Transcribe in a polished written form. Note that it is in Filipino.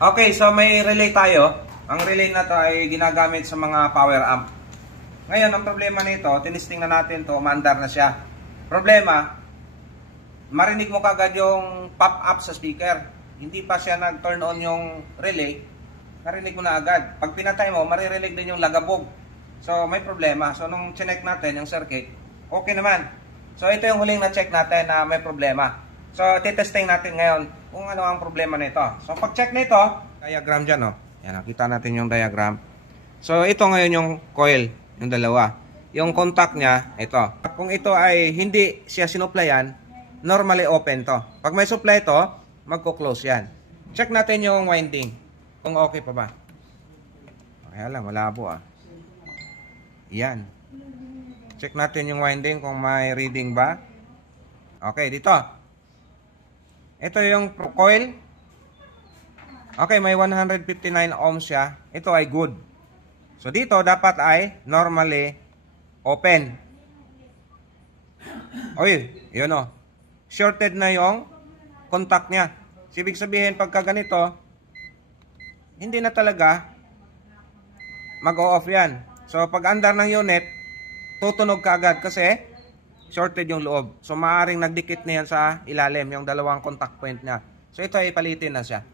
Okay, so may relay tayo. Ang relay na to ay ginagamit sa mga power amp. Ngayon, ang problema nito, tinisting na natin to, maandar na siya. Problema, marinig mo kagad yung pop-up sa speaker. Hindi pa siya nag-turn on yung relay, narinig mo na agad. Pag pinatay mo, maririnig din yung lagabog. So, may problema. So, nung chinek natin yung circuit, okay naman. So, ito yung huling na-check natin na may problema. So, titesting natin ngayon kung ano ang problema nito. So, pag-check nito, diagram dyan, oh. Yan, nakita natin yung diagram. So, ito ngayon yung coil, yung dalawa. Yung contact niya, ito. Kung ito ay hindi siya sinuplayan, normally open to. Pag may supply ito, magko-close yan. Check natin yung winding. Kung okay pa ba. Kaya lang, malabo ah. Yan. Check natin yung winding kung may reading ba. Okay, dito. Ito yung coil. Okay, may 159 ohms siya. Ito ay good. So dito dapat ay normally open. Oy, yun o. Shorted na yung contact niya. So, ibig sabihin pagka ganito, hindi na talaga mag-o-off yan. So pag andar ng unit, tutunog ka agad kasi shorted yung loob. So maaaring nagdikit na yan sa ilalim, yung dalawang contact point niya. So ito ay palitin na siya.